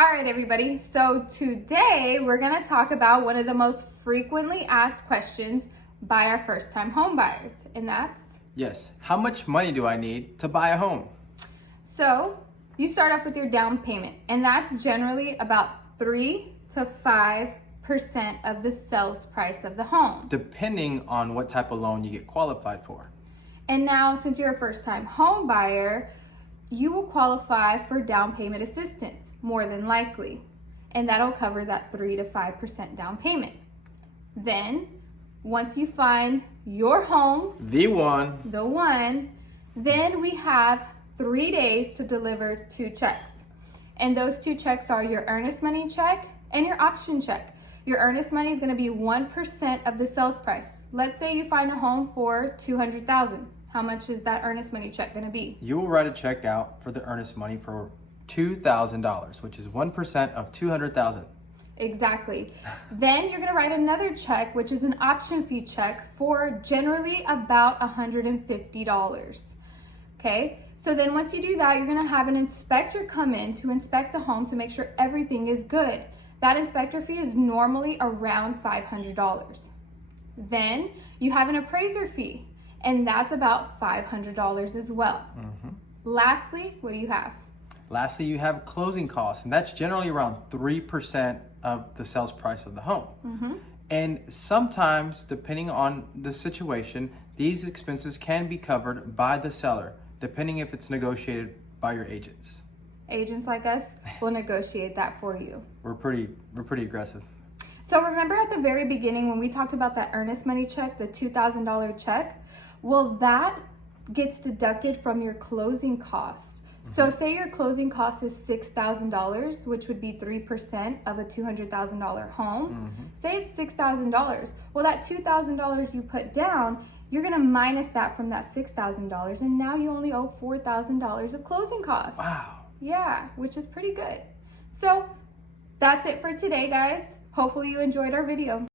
All right, everybody. So today we're going to talk about one of the most frequently asked questions by our first-time home buyers, and that's? Yes. How much money do I need to buy a home? So you start off with your down payment, and that's generally about 3 to 5% of the sales price of the home, Depending on what type of loan you get qualified for. And now, since you're a first-time home buyer, you will qualify for down payment assistance, more than likely. And that'll cover that 3 to 5% down payment. Then, once you find your home, The one. then we have 3 days to deliver 2 checks. And those 2 checks are your earnest money check and your option check. Your earnest money is going to be 1% of the sales price. Let's say you find a home for $200,000. How much is that earnest money check going to be? You will write a check out for the earnest money for $2,000, which is 1% of $200,000. Exactly. Then you're going to write another check, which is an option fee check for generally about $150. Okay? So then once you do that, you're going to have an inspector come in to inspect the home to make sure everything is good. That inspector fee is normally around $500. Then you have an appraiser fee, and that's about $500 as well. Lastly, what do you have? Lastly, you have closing costs, and that's generally around 3% of the sales price of the home. And sometimes, depending on the situation, these expenses can be covered by the seller, depending if it's negotiated by your agents. Agents like us will negotiate that for you. We're pretty aggressive. So remember at the very beginning when we talked about that earnest money check, the $2,000 check? Well, that gets deducted from your closing costs. So say your closing cost is $6,000, which would be 3% of a $200,000 home. Say it's $6,000. Well, that $2,000 you put down, you're going to minus that from that $6,000, and now you only owe $4,000 of closing costs. Wow. Yeah, which is pretty good. So that's it for today, guys. Hopefully you enjoyed our video.